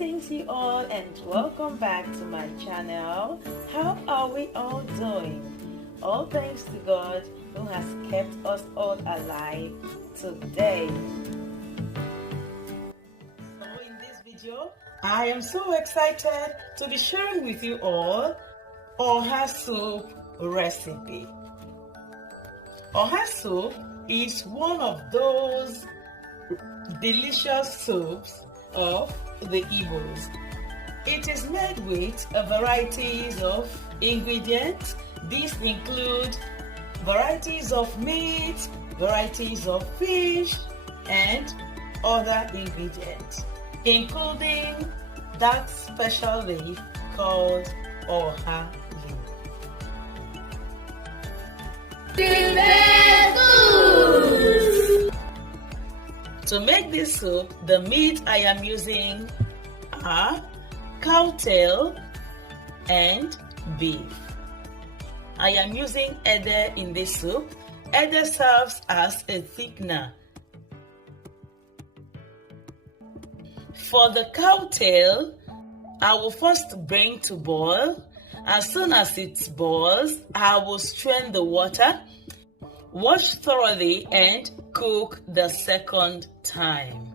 Greetings you all and welcome back to my channel. How are we all doing? All thanks to God who has kept us all alive today. So in this video, I am so excited to be sharing with you all oha soup recipe. Oha soup is one of those delicious soups of the Igbos. It is made with varieties of ingredients. These include varieties of meat, varieties of fish, and other ingredients, including that special leaf called oha leaf. To make this soup, the meat I am using are cow tail and beef. I am using ede in this soup. Ede serves as a thickener. For the cow tail, I will first bring to boil. As soon as it boils, I will strain the water, wash thoroughly, and cook the second time.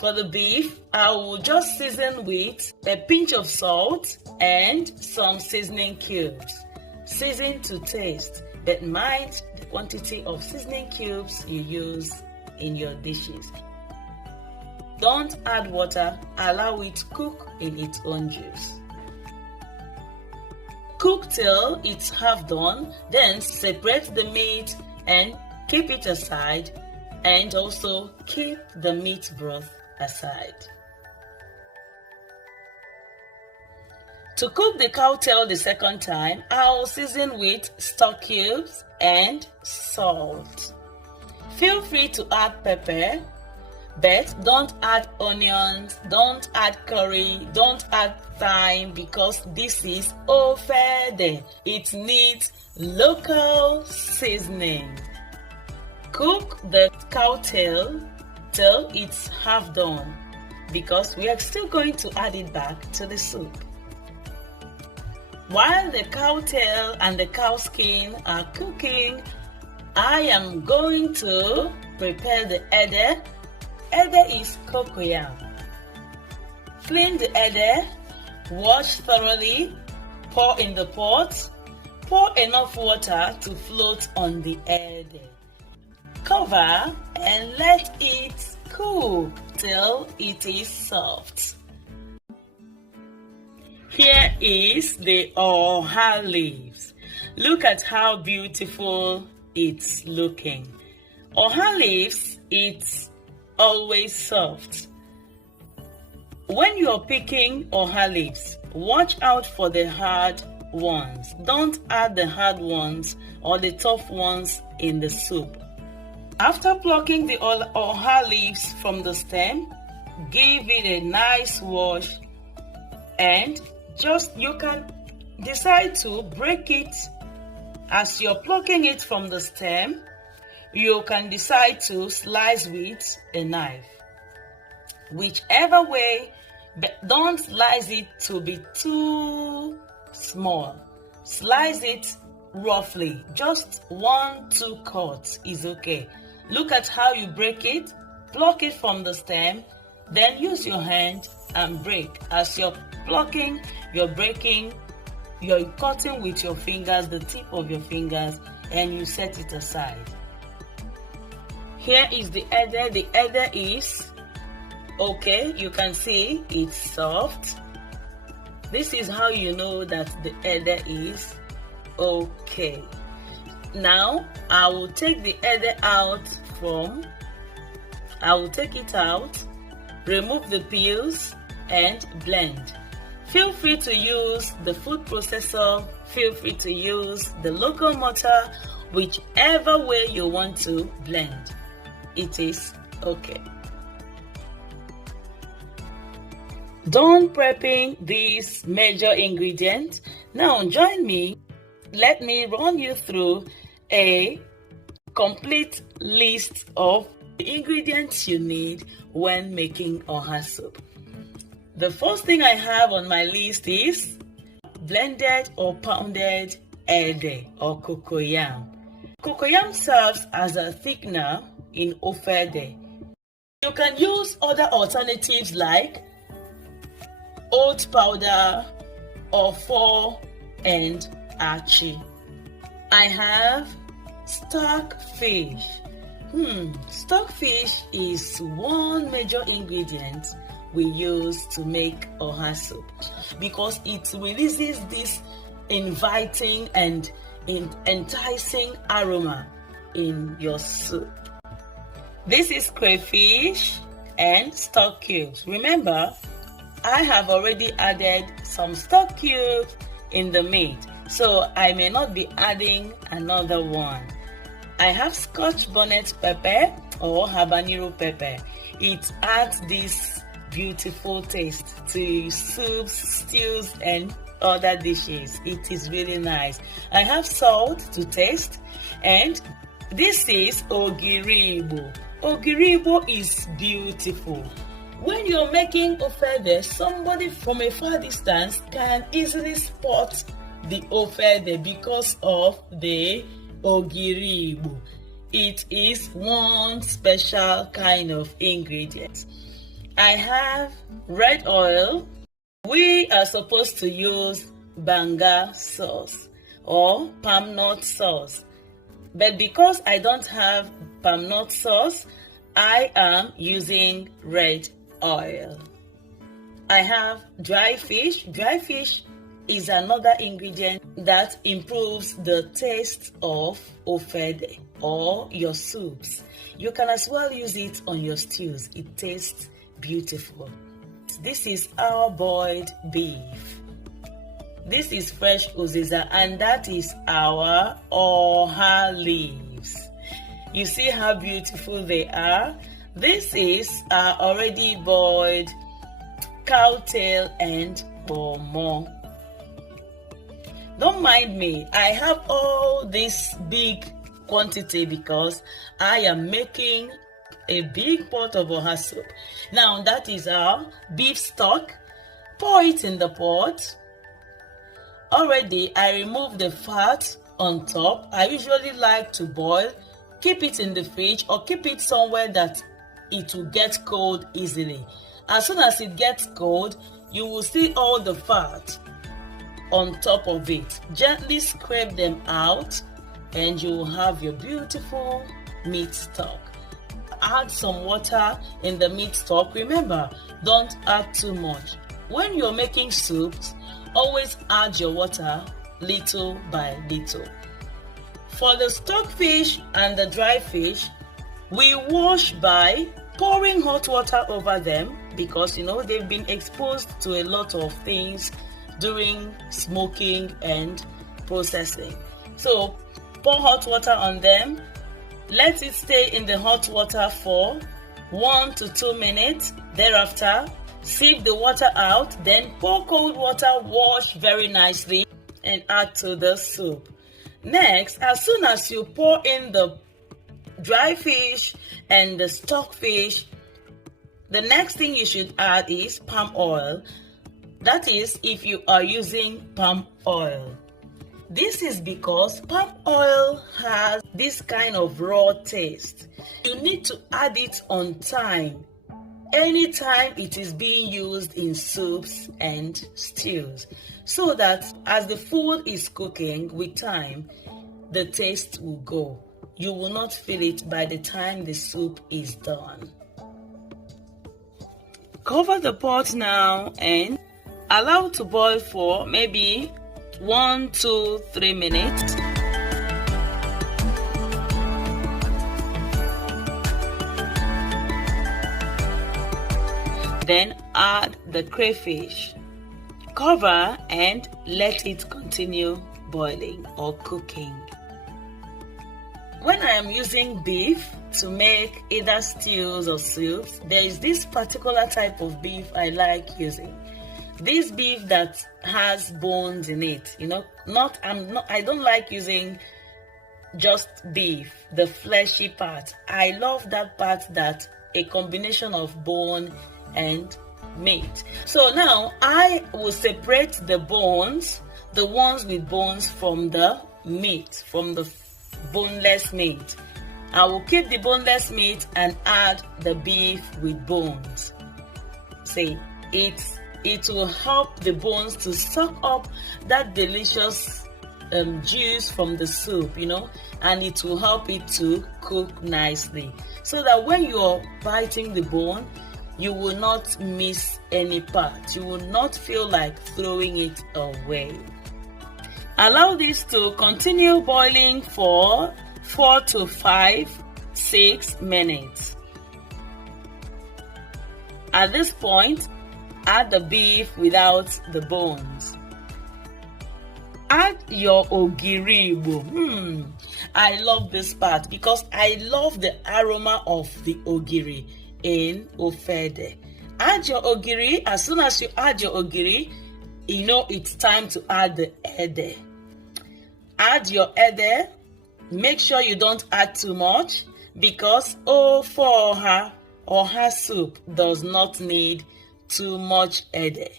For the beef, I will just season with a pinch of salt and some seasoning cubes. Season to taste, but mind the quantity of seasoning cubes you use in your dishes. Don't add water, allow it to cook in its own juice. Cook till it's half done, then separate the meat and keep it aside, and also keep the meat broth aside. To cook the cow tail the second time, I'll season with stock cubes and salt. Feel free to add pepper, but don't add onions, don't add curry, don't add thyme, because this is ofede. It needs local seasoning. Cook the cow tail till it's half done, because we are still going to add it back to the soup. While the cow tail and the cow skin are cooking, I am going to prepare the ede. Ede is cocoyam. Clean the ede, wash thoroughly, pour in the pot, pour enough water to float on the ede. Cover and let it cook till it is soft. Here is the oha leaves. Look at how beautiful it's looking. Oha leaves, it's always soft. When you're picking oha leaves, watch out for the hard ones. Don't add the hard ones or the tough ones in the soup. After plucking the oha leaves from the stem, give it a nice wash, and you can decide to break it. As you're plucking it from the stem, you can decide to slice with a knife. Whichever way, but don't slice it to be too small. Slice it roughly, just 1-2 cuts is okay. Look at how you break it. Pluck it from the stem, then use your hand and break. As you're plucking, you're breaking, you're cutting with your fingers, the tip of your fingers, and you set it aside. Here is the ede. The ede is okay. You can see it's soft. This is how you know that the ede is okay. Now I will take the ede out take it out, remove the peels and blend. Feel free to use the food processor, feel free to use the local mortar, whichever way you want to blend. It is okay. Done prepping these major ingredients. Now join me. Let me run you through a complete list of the ingredients you need when making oha soup. The first thing I have on my list is blended or pounded ede or cocoyam. Cocoyam serves as a thickener in ofede. You can use other alternatives like oat powder or and achi. I have stockfish. Stockfish is one major ingredient we use to make oha soup because it releases this inviting and enticing aroma in your soup. This is crayfish and stock cubes. Remember, I have already added some stock cubes in the meat, so I may not be adding another one. I have scotch bonnet pepper or habanero pepper. It adds this beautiful taste to soups, stews, and other dishes. It is really nice. I have salt to taste, and this is ogiribo. Ogiribo is beautiful. When you're making ofede, somebody from a far distance can easily spot the ofede because of the ogiribo. It is one special kind of ingredient. I have red oil. We are supposed to use banga sauce or palm nut sauce. But because I don't have palm nut sauce, I am using red oil. I have dry fish. Dry fish is another ingredient that improves the taste of ofede or your soups. You can as well use it on your stews. It tastes beautiful. This is our boiled beef. This is fresh uziza, and that is our oha leaves. You see how beautiful they are? This is our already boiled cow tail and pomo. Don't mind me, I have all this big quantity because I am making a big pot of oha soup. Now that is our beef stock. Pour it in the pot. Already I removed the fat on top. I usually like to boil, keep it in the fridge or keep it somewhere that it will get cold easily. As soon as it gets cold, you will see all the fat on top of it. Gently scrape them out and you will have your beautiful meat stock. Add some water in the meat stock. Remember, don't add too much. When you're making soups, always add your water little by little. For the stockfish and the dry fish, we wash by pouring hot water over them because they've been exposed to a lot of things during smoking and processing. So pour hot water on them. Let it stay in the hot water for 1 to 2 minutes. Thereafter, sieve the water out, then pour cold water, wash very nicely, and add to the soup. Next, as soon as you pour in the dry fish and the stockfish, the next thing you should add is palm oil. That is, if you are using palm oil. This is because palm oil has this kind of raw taste. You need to add it on time. Anytime it is being used in soups and stews, so that as the food is cooking with time, the taste will go. You will not feel it by the time the soup is done. Cover the pot now and allow to boil for maybe 1, 2, 3 minutes. Then add the crayfish. Cover and let it continue boiling or cooking. When I am using beef to make either stews or soups, there is this particular type of beef I like using. This beef that has bones in it, I don't like using just beef, the fleshy part. I love that part that a combination of bone and meat. So now I will separate the bones, the ones with bones, from the meat, from the boneless meat. I will keep the boneless meat and add the beef with bones. See, it will help the bones to suck up that delicious juice from the soup, and it will help it to cook nicely, so that when you're biting the bone, you will not miss any part. You will not feel like throwing it away. Allow this to continue boiling for 4 to 5, 6 minutes. At this point, add the beef without the bones. Add your ogiri. I love this part because I love the aroma of the ogiri in ofede. Add your ogiri. As soon as you add your ogiri, it's time to add the ede. Add your ede. Make sure you don't add too much, because for oha soup does not need too much ede.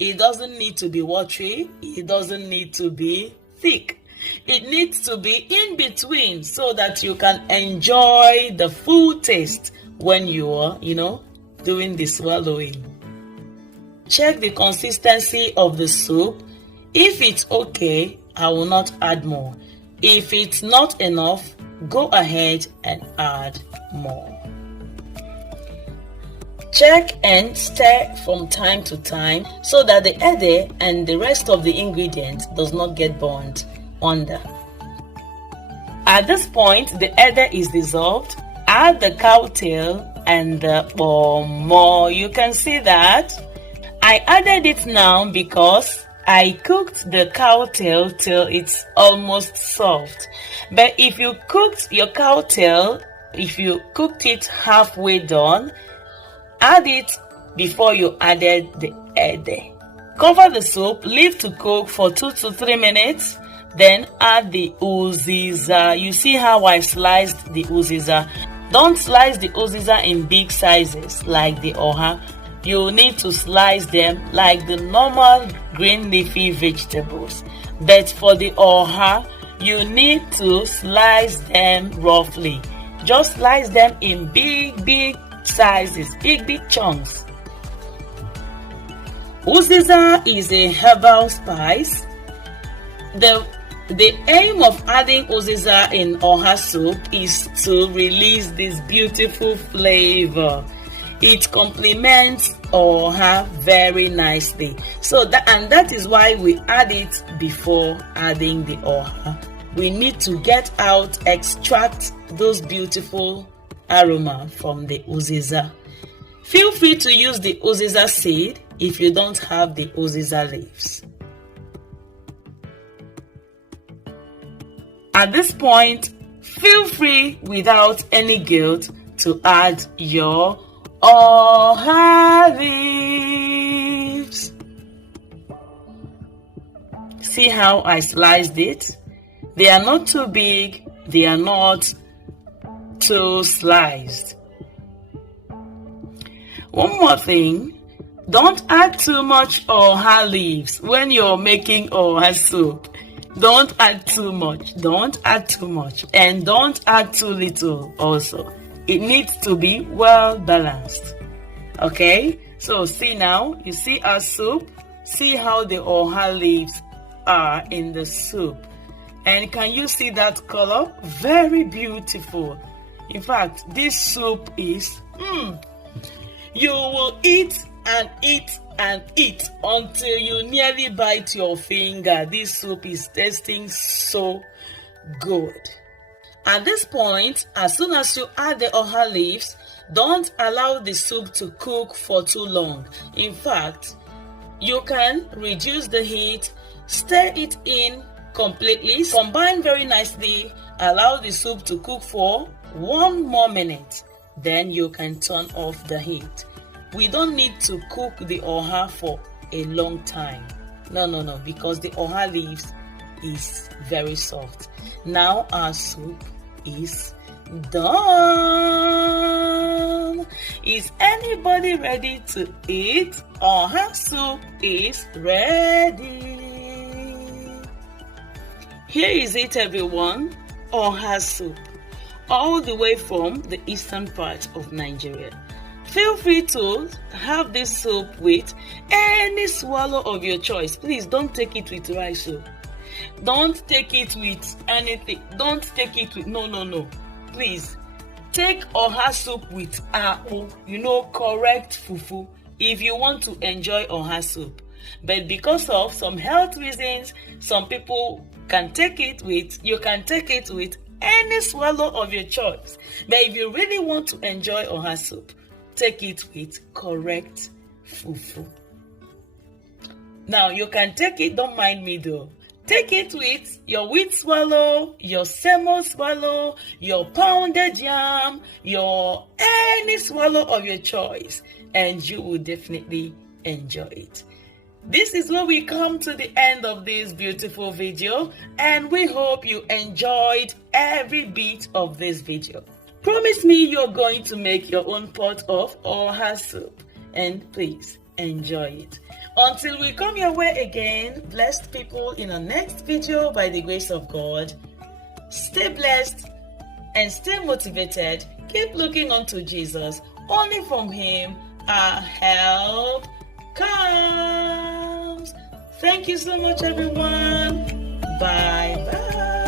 It doesn't need to be watery. It doesn't need to be thick. It needs to be in between, so that you can enjoy the full taste when you are, doing the swallowing. Check the consistency of the soup. If it's okay, I will not add more. If it's not enough, go ahead and add more. Check and stir from time to time, so that the ede and the rest of the ingredients does not get burned under. At this point, the ede is dissolved. Add the cow tail and the pomo. You can see that I added it now because I cooked the cow tail till it's almost soft. But if you cooked your cow tail, if you cooked it halfway done, add it before you added the ede. Cover the soup, leave to cook for 2 to 3 minutes, then add the uziza. You see how I sliced the uziza? Don't slice the uziza in big sizes like the oha. You need to slice them like the normal green leafy vegetables. But for the oha, you need to slice them roughly. Just slice them in big sizes, big chunks. Uziza is a herbal spice. The aim of adding uziza in oha soup is to release this beautiful flavor. It complements oha very nicely. That is why we add it before adding the oha. We need to extract those beautiful aroma from the uziza. Feel free to use the uziza seed if you don't have the uziza leaves. At this point, feel free without any guilt to add your oha leaves. See how I sliced it? They are not too big, they are not too sliced. One more thing, don't add too much oha leaves when you're making oha soup. Don't add too much, and don't add too little also. It needs to be well balanced. Okay, so see now, you see our soup, see how the oha leaves are in the soup. And can you see that color? Very beautiful. In fact, this soup is, you will eat and eat and eat until you nearly bite your finger. This soup is tasting so good. At this point, as soon as you add the oha leaves, don't allow the soup to cook for too long. In fact, you can reduce the heat, stir it in completely, combine very nicely, allow the soup to cook for 1 more minute. Then you can turn off the heat. We don't need to cook the oha for a long time. No, because the oha leaves is very soft. Now our soup is done. everyone. Is anybody ready to eat? Oha soup is ready. Here is it, everyone. Oha soup, all the way from the eastern part of Nigeria. Feel free to have this soup with any swallow of your choice. Please don't take it with rice soup. Don't take it with anything. Don't take it with no. Please take oha soup with akpu, correct fufu, if you want to enjoy oha soup. But because of some health reasons, some people you can take it with any swallow of your choice. But if you really want to enjoy oha soup, take it with correct fufu. Now you can take it, don't mind me though. Take it with your wheat swallow, your semo swallow, your pounded yam, your any swallow of your choice, and you will definitely enjoy it. This is where we come to the end of this beautiful video, and we hope you enjoyed every bit of this video. Promise me you're going to make your own pot of oha soup, and please enjoy it. Until we come your way again, blessed people, in our next video by the grace of God. Stay blessed and stay motivated. Keep looking unto Jesus. Only from Him our help comes. Thank you so much, everyone. Bye.